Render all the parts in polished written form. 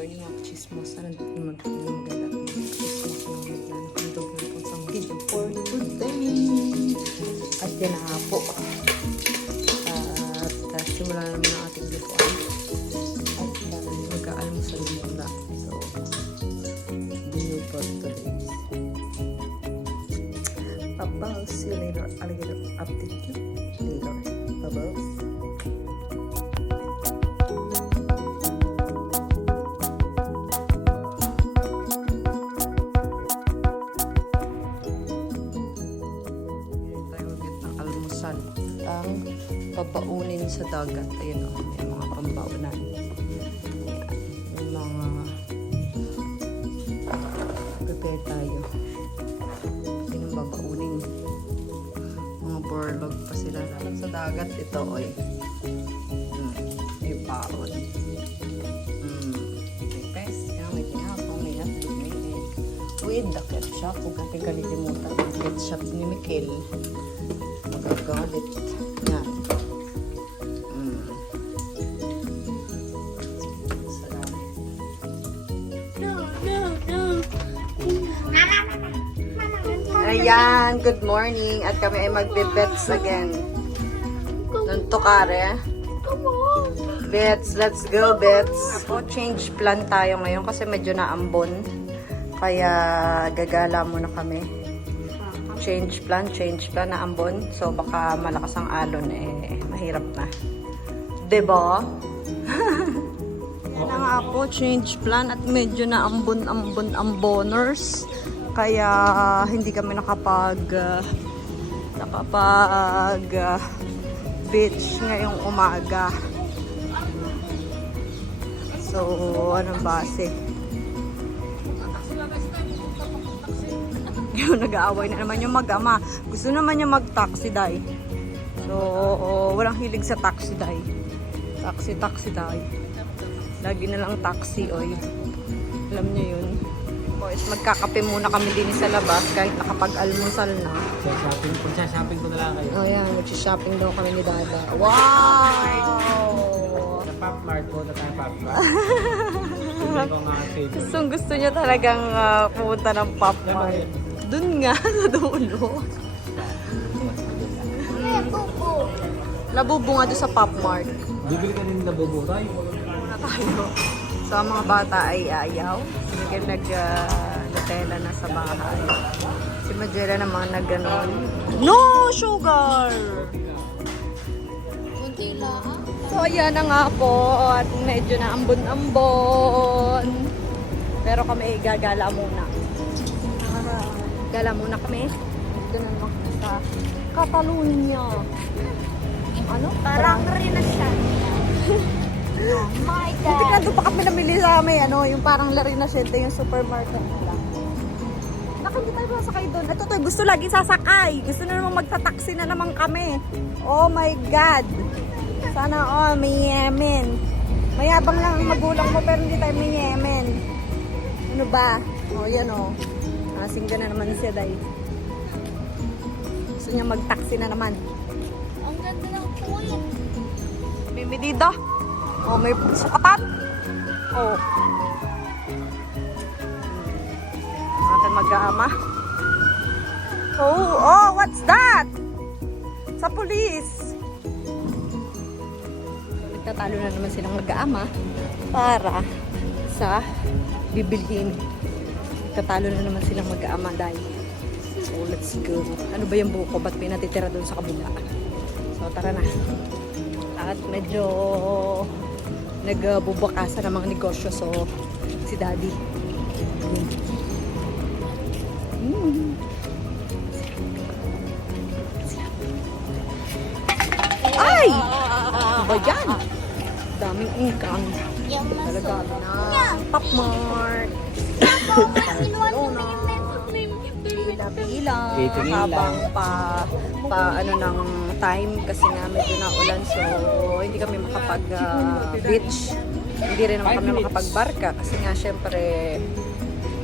morning mga chismos. Nandito naman po yung maganda chismos ng Medlano. Handog na po sa video for today. At yan na po. At simulan na naman ang ating lutuan. At magka-almusal muna. So, video for today. Bye-bye. See you later. Alligator update you later. Bye-bye. Ang papaunin sa dagat. Ayun o, may mga pambaunan. May mga prepare tayo. Ayun ang papaunin. Mga borlog pa sila. Sa dagat ito, oy. May paon. May pes. May tinapong, may natin, may egg. With the ketchup. Huwag natin kalilimutan ang ketchup ni Mikel. Magagalit. Yan. Sarami. Ayan, good morning. At kami ay magbe-bets again. Nung tukare. Bets, let's go bets. Change plan tayo ngayon kasi medyo naambon. Kaya gagala muna kami. Change plan na ambon. So, baka malakas ang alon, mahirap na. Diba? Yan na nga po, change plan at medyo na amboners. Kaya, hindi kami beach ngayong umaga. So, anong base? Nag-aaway na naman yung mag-ama. Gusto naman niya mag-taxi, day. So, walang hilig sa taxi, day. Taxi, day. Lagi na lang taxi, oy. Alam niyo yun. Boys, magkakape muna kami din sa labas kahit nakapag-almusal na. Shopping ko na lang kayo. Oh, yan. Mag-shopping daw kami ni Dada. Wow! Sa Pop Mart po na tayo Pop Mart. Gusto niya talagang pumunta ng Pop Mart. Doon nga, sa dulo. Labubo nga doon sa Pop Mart. Bibili ka din labubo tayo. Muna tayo. So, ang mga bata ay ayaw. Sige, nag-Nutella na sa bahay. Si Majera naman nag-ganon. No sugar! Kunti lang. So, ayan na nga po. At medyo na ambon-ambon. Pero kami gagala muna. Gala muna kami. Doon na naman sa Catalonia. Ano? Parang Rinasyan. Oh my Hindi God. ka doon pa kami namili sa may yung parang Larina Siete, yung supermarket nila. Hindi tayo masakay doon. Ito to, gusto lagi sasakay. Gusto na naman magta-taxi na naman kami. Oh my God. Sana all may yemen. Mayabang lang ang magulang mo pero hindi tayo may yemen. Ano ba? Oh, yan oh. Singga na naman siya, day. Gusto niya mag-taxi na naman. Ang ganda ng kulit. May medida. Oh, may sukatan. Oh. Atin mag-aama. Oh, what's that? Sa police. Nagtatalo na naman silang mag-aama para sa bibilhin. Katalo na naman silang mag-aama, dahil. So, let's go. Ano ba yung buko? Ba't may natitira doon sa kabila? So, tara na. At medyo nagbubakasan ng mga negosyo. So, si Daddy. Ay! Ano ba yan? Daming ingkang. Talaga na. Pop Mart. Pila habang ano ng time kasi nga medyo naulan, so hindi kami makapag beach, hindi rin naman kami makapagbarka kasi nga syempre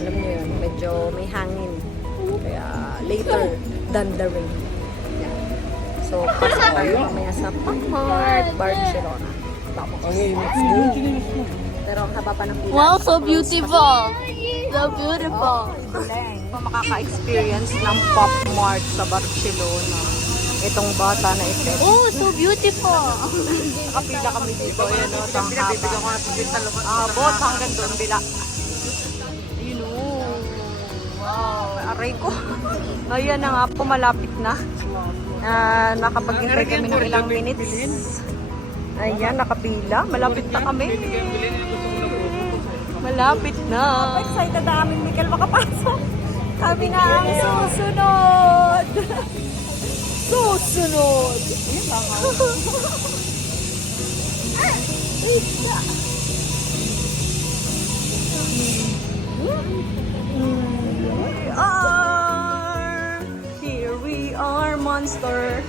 alam niyo yun, medyo may hangin kaya later than the rain. So pasok tayo mamaya sa Pop Mart Barcelona. Tapos let's go. Pero ang haba pa ng pila. Wow, so Close beautiful. So beautiful. Galing. Makaka-experience ng Pop Mart sa Barcelona. Itong bata na ito. Oh, so beautiful. Nakapila kami dito. Ayan o, sa haba. Abot hanggang doon bila. Ayun o. Wow. Aray ko. Ayan na nga po, malapit na. Nakapaghintay kami ng ilang minutes. Ayan, nakapila. Malapit na kami. Malapit na. Excited na kami, Mikel, makapasok. Kami na ang susunod. Susunod. Ayan lang ako. Here we are, monster.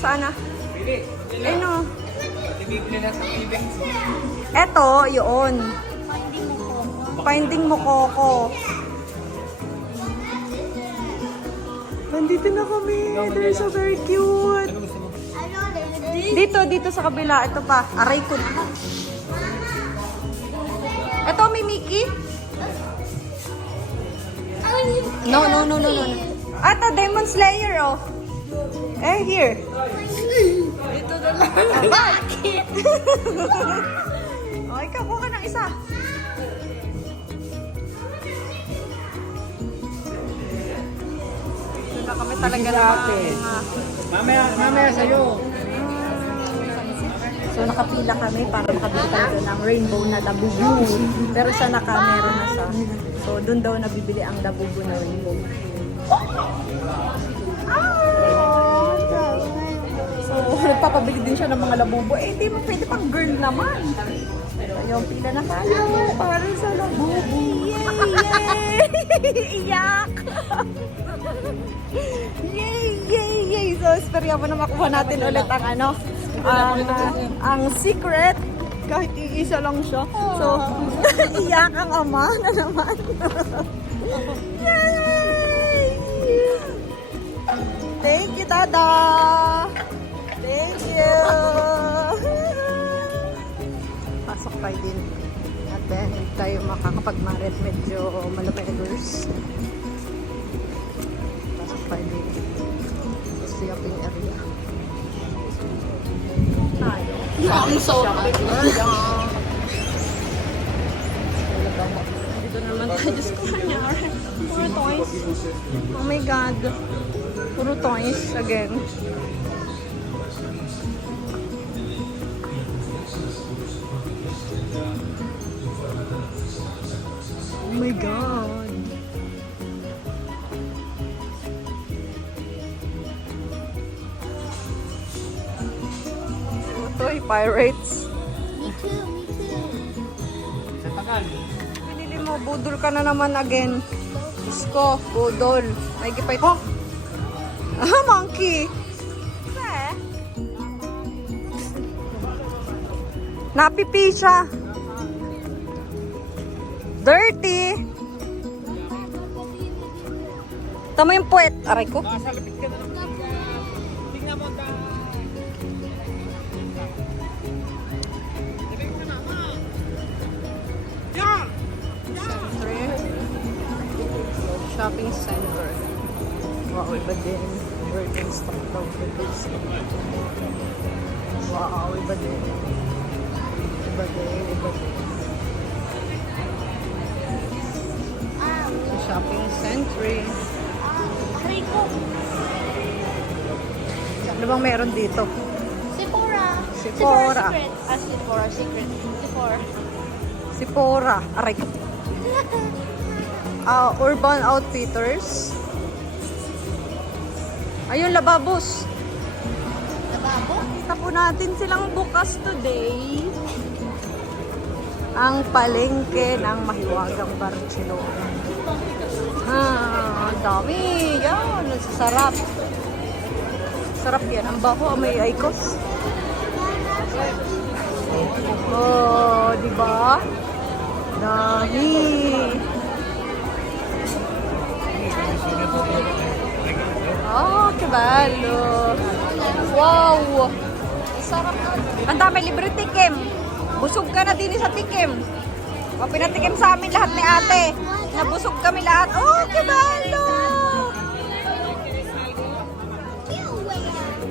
Saan na? Ano? Eto, yun. Finding mo Coco. Nandito na kami. They're so very cute. Dito sa kabila. Ito pa. Aray ko. Ito, may Mickey? No. Ito, Demon Slayer, oh. Here. Dito na lang. Bakit? Oh, ikaw, kuha ka ng isa. Ito na kami talaga natin. Mamaya sa'yo. So, nakapila kami para makabili tayo ng rainbow na labubu. Pero sa meron na siya. So, dun daw nabibili ang labubu na rainbow. So, nagpapabili din siya ng mga labubu. Eh, di mo pwede pang girl naman. So, yung pila na tayo para sa labubu. Yay! Iyak! Yay! So, esperya mo na makuha natin ulit ang ang secret. Kahit iisa lang siya. So, iyak ang ama na naman. Yay! Thank you, Dada! Thank you! Pasok tayo din. At then, tayo makakapag-marit. Medyo malamigers. Pasok tayo din. Shopping area. Tayo. Ang so Dito naman tayo. Diyos ko kanyari. Puro toys. Oh my God. Puro toys again. Oh my God. Toy Pirates. Me too. Sa tagal. Pinili mo, budol ka na naman again. Diyos ko, budol. May gipay. Oh! Ah, monkey! Napipi siya. Dirty! Tama yung puwet. Aray ko. Nakasalapit ka na lang. Tingnan mo ka. Shopping center. Wow, iba din. Birkenstock daw. Wow, iba din. Iba din. Shopping center. Aray ko. Ano bang meron dito? Sephora. Sephora. Secret. Sephora secret. Sephora. Aray ko. Urban Outfitters. Ayun, lababos. Lababo? Kita po natin silang bukas today. Ang palengke ng mahiwagang Barcelona. Ang dami. Yan, sarap. Sarap yan. Ang baho, may Icos. Oh, di ba? Dami. Oh, kabalo. Wow. Sarap. Ang dami libre tikim. Busog ka na din sa tikim. O, pinatikim sa amin lahat ni ate. Nabusog kami lahat. Oh, kibalo!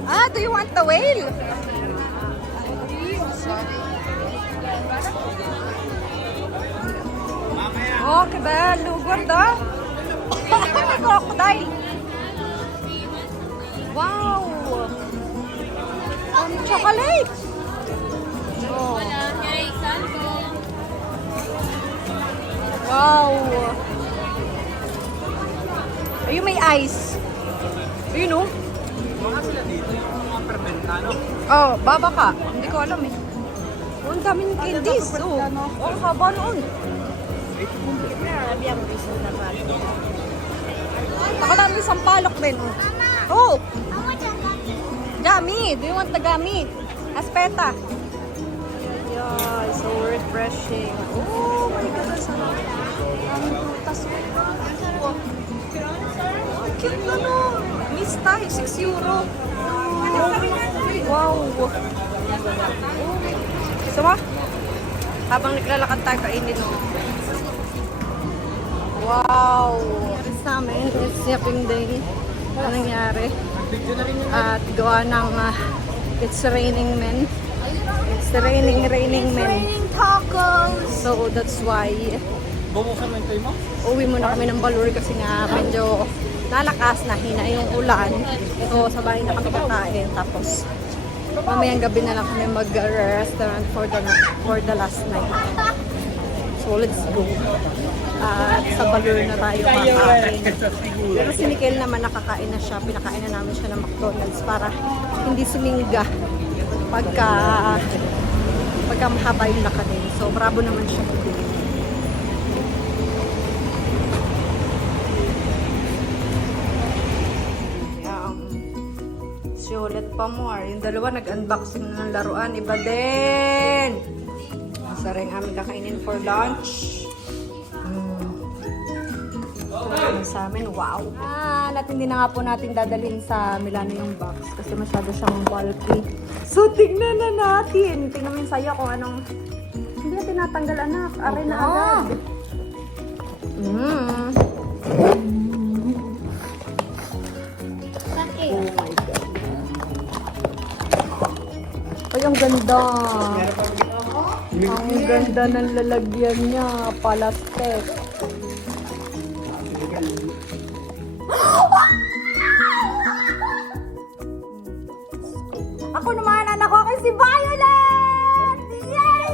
Ah, do you want the whale? Oh, kibalo. Ganda. Crocodile. Wow! Chocolate! Oh. Wow! Ayun, may ice. Ayun, oh. Mga sila dito, yung mga permentano. Oh, baba ka. Hindi ko alam eh. Oh, ang daming candies. Oh, oh, haba noon. Nakadami sampalok din. Oh! Gummy! Do you want the gummy? Aspeta. Yeah, so refreshing. Oh my God, ang sarap. Ang putas mo. Ang cute na no. Mista, 6 euro. Wow. Gusto mo? Habang naglalakad tayo, kainin mo. Wow. Aris namin, it's yapping day. Ano nangyari? At gawa ng it's raining men. It's raining men. Tacos. So that's why Bumusan mo yung tayo mo? uwi muna kami ng Baluur kasi nga medyo lalakas na hina yung ulan. So sa bahay na kami kakain. Tapos mamayang gabi na lang kami mag-restaurant for the last night. So let's go. At sa Baluur na tayo kakain. Pero si Nickel naman nakakain na siya. Pinakain na namin siya ng McDonald's para hindi sumingga pagka mahaba yung lakad eh. So bravo naman siya. Ulit pa more. Yung dalawa nag-unboxing na ng laruan. Iba din. Isa rin aming kakainin for lunch. Sa amin, wow. At hindi na nga po natin dadalhin sa Milano yung box kasi masyado siyang bulky. So, tignan na natin. Tingnan mo yung sayo kung anong... Hindi na tinatanggal, anak. Aray na agad. Sakit. Oh my God. Ay, ang ganda. Ang ganda ng lalagyan niya. Palastek. Ako naman, anak ko kay si Violet! Yay!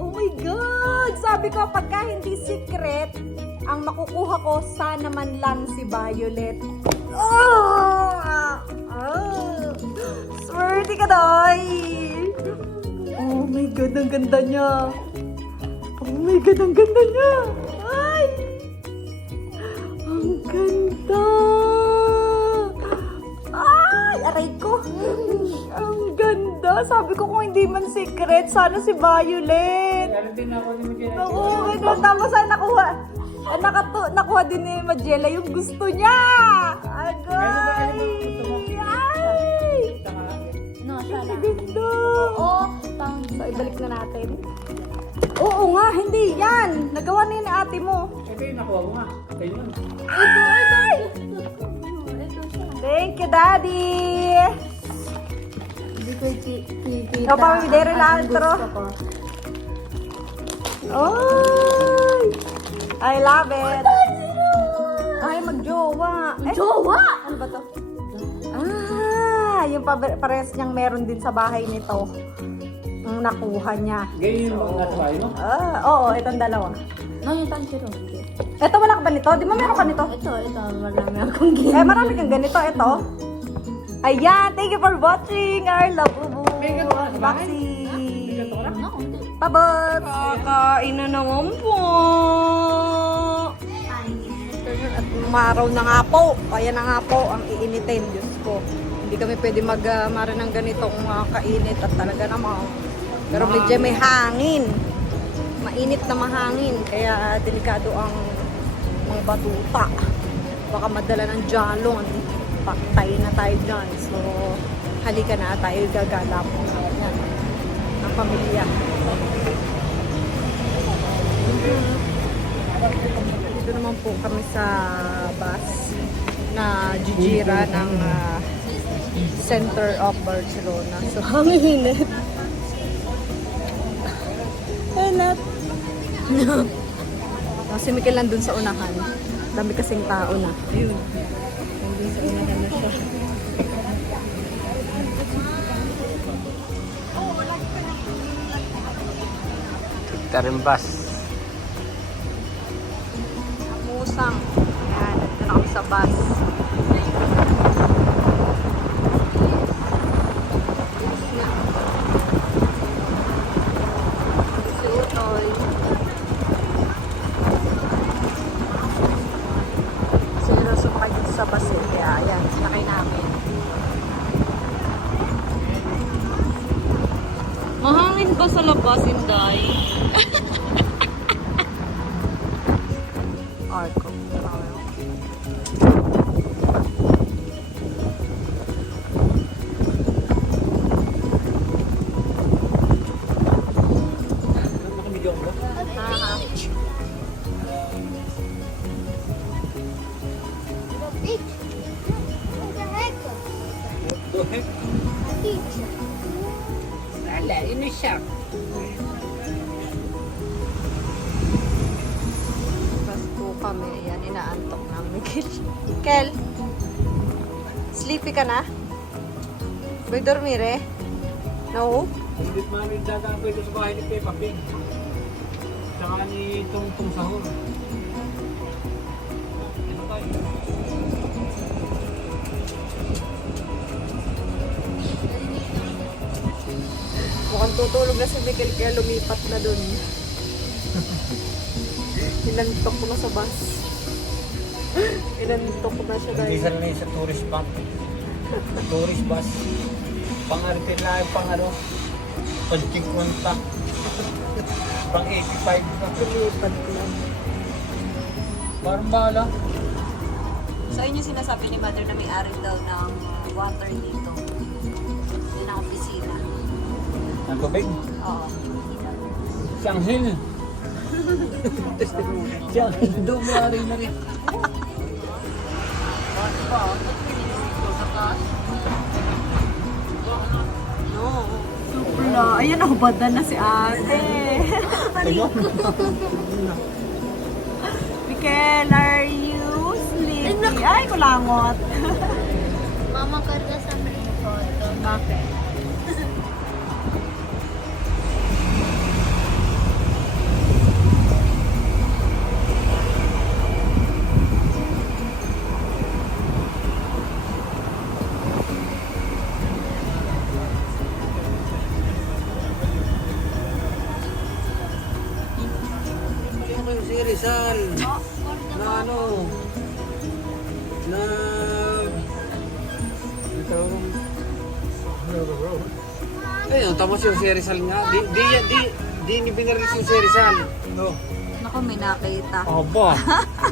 Oh my God! Sabi ko, pagka hindi secret, ang makukuha ko, sana man lang si Violet. Oh! Swerte ka, Day! Oh my God, ang ganda niya! Oh my God, ang ganda niya! Ay! Ang ganda! Ay! Aray ko! Ang ganda! Sabi ko kung hindi man secret, sana si Violet! Meron din ako ni Miguel. Oo, ganun. Tapos ay nakuha. Nakuha din ni Magella yung gusto niya! Agay! Ay! No, siya Ang lang. ganda! Oo, pang... So, ibalik na natin. Oo nga, hindi. Yan! Nagawa na yun ni ate mo. Ito yung nakuha mo nga. Ito yun. Ay! Ito siya. Thank you, Daddy! Hindi ko kikita. Ikaw pa, may dere lang, tro. Ay! I love it! Ay, magjowa! Jowa! Ano ba to? Yung parehas niyang meron din sa bahay nito. Ang nakuha niya. Ganyan yung mga nasa bahay mo? Oo, itong dalawa. No, yung tanchiro. Ito, wala ka ba nito? Di ba meron ka nito? Ito, marami akong gina. Eh, marami kang ganito. Ito. Ayan, thank you for watching our love ubu. Unboxing. No, hindi. Pabot! Kakain na naman po. At umaraw na nga po. Kaya na nga po ang iinitin. Diyos ko. Hindi kami pwede magmara ng ganitong kainit at talaga namang. Pero medyo may hangin. Mainit na mahangin. Kaya delikado ang mga batuta. Baka madala ng jalon. Paktay na tayo dyan. So, halika na tayo gagala po. Yan. Ang pamilya. Dito naman po kami sa bus na jijira ng center of Barcelona. So, ang init. Init. Si Mikel nandun sa unahan. Dami kasing tao na. Ayun. Nandun sa unahan na siya. Tarimbas. Musang. Ayan, nandun na kami sa bus. Si Utoy. Si Rosso pa dito sa bus eh. Kaya ayan, sakay namin. Mahangin ba sa labas, Inday? Arco. Nakamilyon ba? Beach. What the heck? Go ahead. A beach. Wala, ini siya. Bus po kami. Yan, inaantok na Mikel. Kel, sleepy ka na? Voy dormir eh? No? Hindi mami dagaan ko ito sa bahay ni Peppa Pig. Tsaka ni Tungtung Sahur. Ano tayo? Mukhang tutulog na si Mikel kaya lumipat na dun. Inantok ko na sa bus. Inantok ko na siya Hindi guys. sanay sa tourist bus. Tourist bus. Pang-aripin lang, pang ano, pang-50. Pang-85 na. Lumipat lang. Parang bala. Sa inyo sinasabi ni Mother na may ari daw ng water dito. Yun ang opisina. Ang tubig? Oo. Shanghil. Shanghil. Dumari na rin. No. Supla. Ayan, nakabada na si ate. Mikel, are you sleepy? Ay, kulangot. Mama karga sa photo. Bakit? Ano yung si Rizal? Na ano? Na... Ayun, tapos yung si Rizal nga. Di ni binaril si Rizal. No. Naku, may nakita. Opo.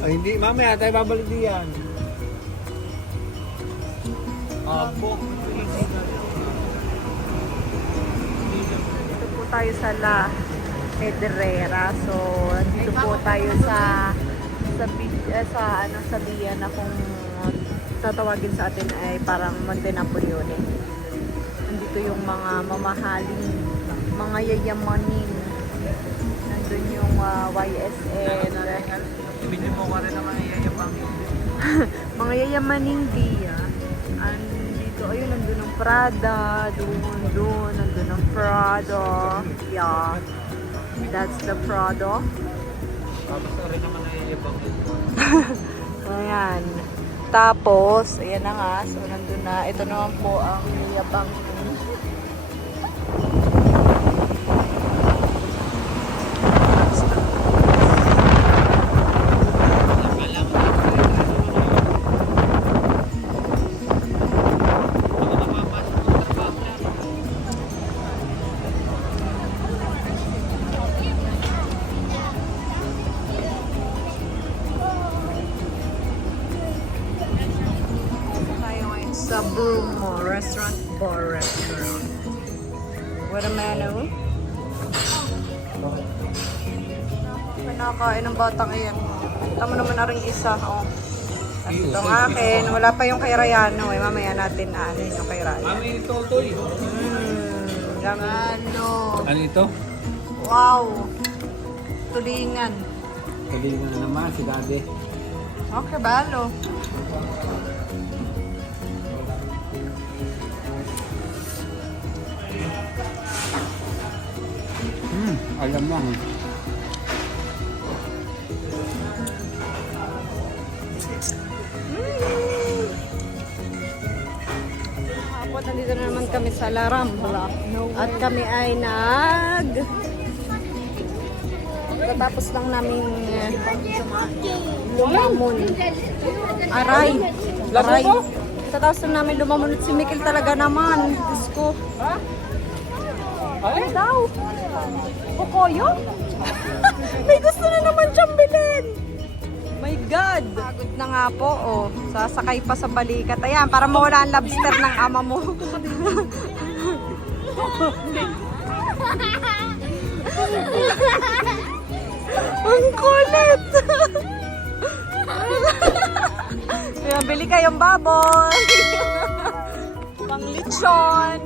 Ay, hindi, mamaya tayo babalik diyan. Opo. Dito po tayo sa La Pedrera. So, dito po tayo sa Villa na kung tatawagin sa atin ay parang Monte Napoleone. Nandito yung mga mamahaling, mga yayamanin. Nandun yung YSL. Ibigin mo ka rin naman iyayabang. Mga yayamaning Villa. Andito, ayun, nandun ang Prada. Doon, nandun ang Prada. Yeah. That's the Prada. Tapos na rin naman iyayabang. Ayan. Tapos, ayan na nga. So, nandun na. Ito naman po ang yayabang. Sa Brumo Restaurant Bar Restaurant. What a menu. nakakain ng batang iyan. Tama naman na rin isa. Oh. Tapos itong akin. Wala pa yung kay Rayano. Eh, mamaya natin aanin yung kay Rayano. Mami, ito, Toy. Ano? Ano ito? Wow. Tulingan. Kalinga na naman si Daddy. Okay, balo. Alam mo. Ako, nandito na naman kami sa Laram. At kami ay Tatapos lang namin lumamon. Aray. Tatapos lang namin lumamon. At si Mikil talaga naman. Diyos ko. Ano daw? Pokoyo? May gusto na naman siyang bilhin. My God. Pagod na nga po, oh. Sasakay pa sa balikat. Ayan, para mawala ang lobster ng ama mo. Ang kulit. Kaya bili kayong baboy. Pang lechon.